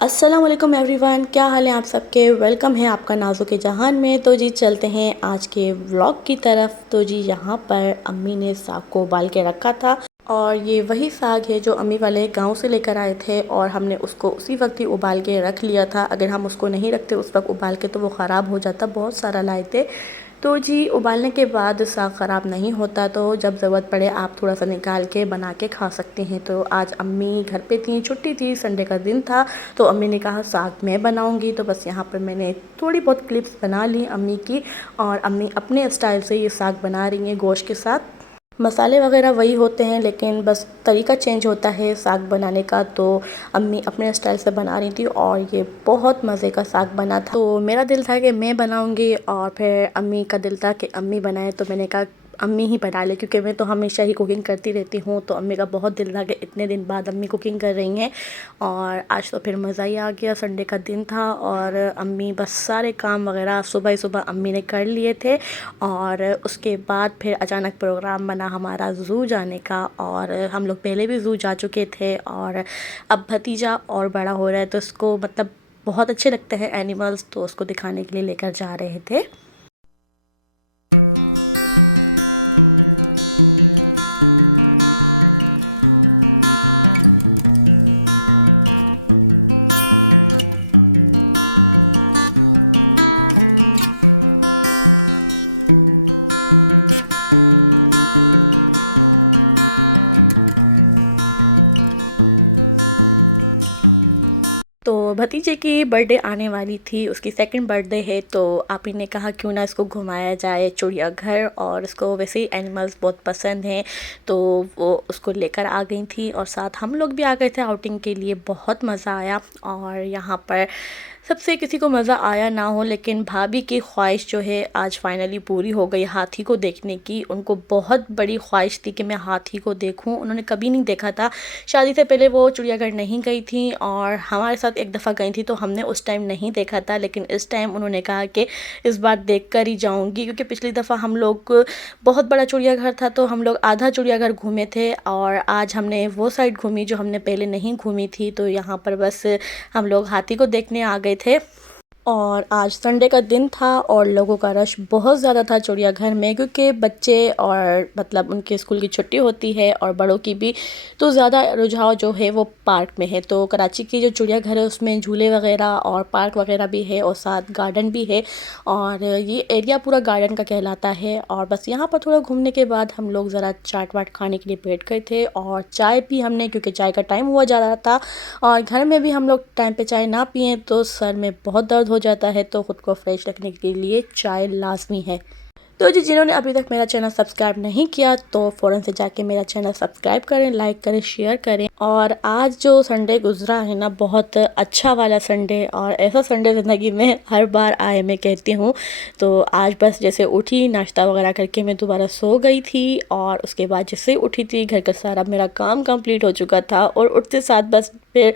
अस्सलाम वालेकुम एवरीवन, क्या हाल है आप सबके। वेलकम है आपका नाज़ों के जहान में। तो जी चलते हैं आज के व्लॉग की तरफ। तो जी यहाँ पर अम्मी ने साग को उबाल के रखा था और ये वही साग है जो अम्मी वाले गांव से लेकर आए थे और हमने उसको उसी वक्त ही उबाल के रख लिया था। अगर हम उसको नहीं रखते उस वक्त उबाल के तो वो ख़राब हो जाता। बहुत सारा लाए थे। तो जी उबालने के बाद साग ख़राब नहीं होता, तो जब ज़रूरत पड़े आप थोड़ा सा निकाल के बना के खा सकते हैं। तो आज अम्मी घर पे थी, छुट्टी थी, संडे का दिन था, तो अम्मी ने कहा साग मैं बनाऊंगी। तो बस यहाँ पर मैंने थोड़ी बहुत क्लिप्स बना ली अम्मी की, और अम्मी अपने स्टाइल से ये साग बना रही हैं गोश्त के साथ। मसाले वगैरह वही होते हैं लेकिन बस तरीका चेंज होता है साग बनाने का। तो अम्मी अपने स्टाइल से बना रही थी और ये बहुत मज़े का साग बना था। तो मेरा दिल था कि मैं बनाऊंगी और फिर अम्मी का दिल था कि अम्मी बनाए, तो मैंने कहा अम्मी ही बना ले, क्योंकि मैं तो हमेशा ही कुकिंग करती रहती हूँ। तो अम्मी का बहुत दिल था कि इतने दिन बाद अम्मी कुकिंग कर रही हैं, और आज तो फिर मज़ा ही आ गया। संडे का दिन था और अम्मी बस सारे काम वगैरह सुबह ही सुबह अम्मी ने कर लिए थे। और उसके बाद फिर अचानक प्रोग्राम बना हमारा ज़ू जाने का, और हम लोग पहले भी ज़ू जा चुके थे और अब भतीजा और बड़ा हो रहा है तो उसको मतलब बहुत अच्छे लगते हैं एनिमल्स, तो उसको दिखाने के लिए लेकर जा रहे थे। तो भतीजे की बर्थडे आने वाली थी, उसकी सेकंड बर्थडे है, तो आप ही ने कहा क्यों ना इसको घुमाया जाए चिड़ियाघर, और उसको वैसे ही एनिमल्स बहुत पसंद हैं। तो वो उसको लेकर आ गई थी और साथ हम लोग भी आ गए थे आउटिंग के लिए। बहुत मज़ा आया। और यहाँ पर सबसे किसी को मज़ा आया ना हो, लेकिन भाभी की ख्वाहिश जो है आज फाइनली पूरी हो गई हाथी को देखने की। उनको बहुत बड़ी ख्वाहिश थी कि मैं हाथी को देखूं। उन्होंने कभी नहीं देखा था। शादी से पहले वो चिड़ियाघर नहीं गई थी और हमारे साथ एक दफ़ा गई थी, तो हमने उस टाइम नहीं देखा था, लेकिन इस टाइम उन्होंने कहा कि इस बार देख कर ही जाऊंगी। क्योंकि पिछली दफ़ा हम लोग बहुत बड़ा चिड़ियाघर था तो हम लोग आधा चिड़ियाघर घूमे थे, और आज हमने वो साइड घूमी जो हमने पहले नहीं घूमी थी। तो यहाँ पर बस हम लोग हाथी को देखने आ गए थे। और आज संडे का दिन था और लोगों का रश बहुत ज़्यादा था चिड़ियाघर में, क्योंकि बच्चे और मतलब उनके स्कूल की छुट्टी होती है और बड़ों की भी, तो ज़्यादा रुझाव जो है वो पार्क में है। तो कराची की जो चिड़ियाघर है उसमें झूले वगैरह और पार्क वगैरह भी है और साथ गार्डन भी है, और ये एरिया पूरा गार्डन का कहलाता है। और बस यहाँ पर थोड़ा घूमने के बाद हम लोग ज़रा चाट वाट खाने के लिए बैठ गए थे और चाय पी हमने, क्योंकि चाय का टाइम हुआ जा रहा था। और घर में भी हम लोग टाइम पे चाय ना पिएं तो सर में बहुत दर्द हो जाता है, तो ख़ुद को फ्रेश रखने के लिए चाय लाजमी है। तो जी जिन्होंने अभी तक मेरा चैनल सब्सक्राइब नहीं किया तो फ़ौरन से जाके मेरा चैनल सब्सक्राइब करें, लाइक करें, शेयर करें। और आज जो संडे गुजरा है ना, बहुत अच्छा वाला संडे, और ऐसा संडे ज़िंदगी में हर बार आए मैं कहती हूँ। तो आज बस जैसे उठी, नाश्ता वगैरह करके मैं दोबारा सो गई थी, और उसके बाद जैसे उठी थी घर का सारा मेरा काम कंप्लीट हो चुका था, और उठते साथ बस फिर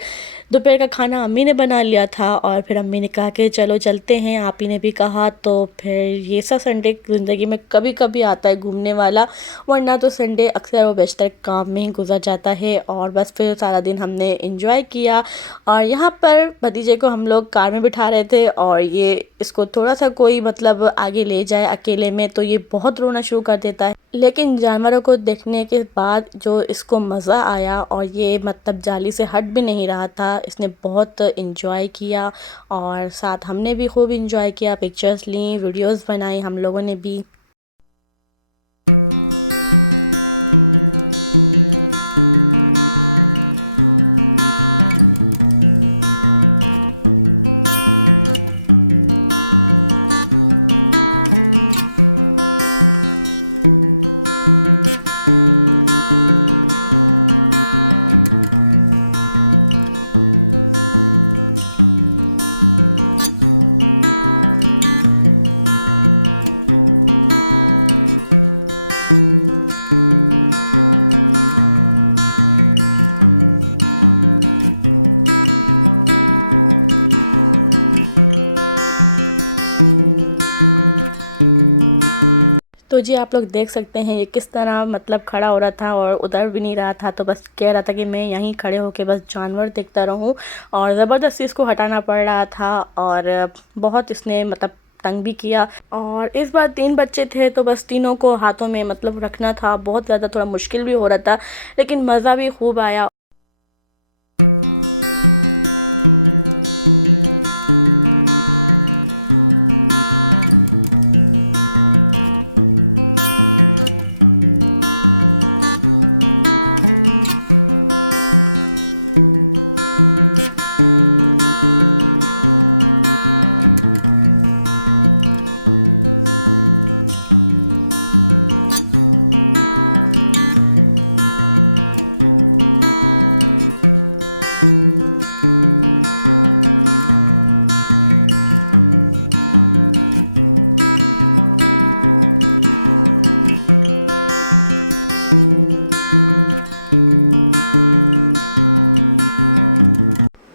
दोपहर का खाना अम्मी ने बना लिया था। और फिर अम्मी ने कहा कि चलो चलते हैं, आप ही ने भी कहा। तो फिर ये सा संडे ज़िंदगी में कभी कभी आता है घूमने वाला, वरना तो संडे अक्सर वो बेशतर काम में ही गुजर जाता है। और बस फिर सारा दिन हमने एंजॉय किया। और यहाँ पर भतीजे को हम लोग कार में बिठा रहे थे, और ये इसको थोड़ा सा कोई मतलब आगे ले जाए अकेले में तो ये बहुत रोना शुरू कर देता है। लेकिन जानवरों को देखने के बाद जो इसको मज़ा आया, और ये मतलब जाली से हट भी नहीं रहा था, इसने बहुत इंजॉय किया। और साथ हमने भी खूब इंजॉय किया, पिक्चर्स ली, वीडियोस बनाई हम लोगों ने भी। तो जी आप लोग देख सकते हैं ये किस तरह मतलब खड़ा हो रहा था और उधर भी नहीं रहा था, तो बस कह रहा था कि मैं यहीं खड़े होके बस जानवर देखता रहूं, और ज़बरदस्ती इसको हटाना पड़ रहा था और बहुत इसने मतलब तंग भी किया। और इस बार 3 बच्चे थे तो बस तीनों को हाथों में मतलब रखना था, बहुत ज़्यादा थोड़ा मुश्किल भी हो रहा था, लेकिन मज़ा भी खूब आया।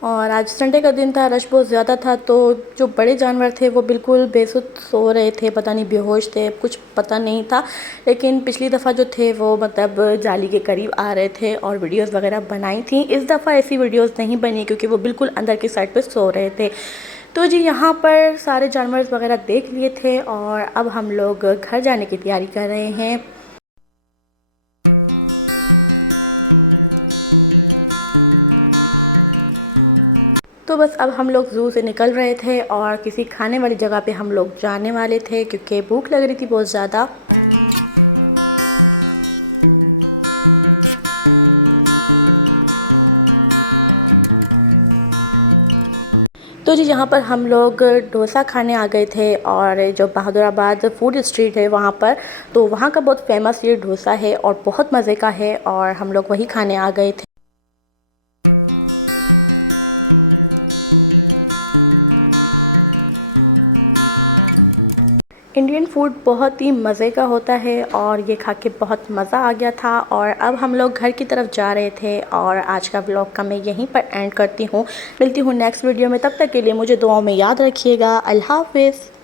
और आज संडे का दिन था, रश बहुत ज़्यादा था, तो जो बड़े जानवर थे वो बिल्कुल बेसुध सो रहे थे, पता नहीं बेहोश थे, कुछ पता नहीं था। लेकिन पिछली दफ़ा जो थे वो मतलब जाली के करीब आ रहे थे और वीडियोस वगैरह बनाई थी। इस दफ़ा ऐसी वीडियोस नहीं बनी क्योंकि वो बिल्कुल अंदर की साइड पे सो रहे थे। तो जी यहाँ पर सारे जानवर वगैरह देख लिए थे और अब हम लोग घर जाने की तैयारी कर रहे हैं। तो बस अब हम लोग ज़ू से निकल रहे थे और किसी खाने वाली जगह पे हम लोग जाने वाले थे क्योंकि भूख लग रही थी बहुत ज़्यादा। तो जी यहाँ पर हम लोग डोसा खाने आ गए थे और जो बहादुराबाद फूड स्ट्रीट है वहाँ पर, तो वहाँ का बहुत फेमस ये डोसा है और बहुत मज़े का है और हम लोग वही खाने आ गए थे। इंडियन फूड बहुत ही मज़े का होता है और ये खा के बहुत मज़ा आ गया था। और अब हम लोग घर की तरफ जा रहे थे और आज का ब्लॉग का मैं यहीं पर एंड करती हूँ। मिलती हूँ नेक्स्ट वीडियो में, तब तक के लिए मुझे दुआओं में याद रखिएगा। अल्लाह हाफ़िज़।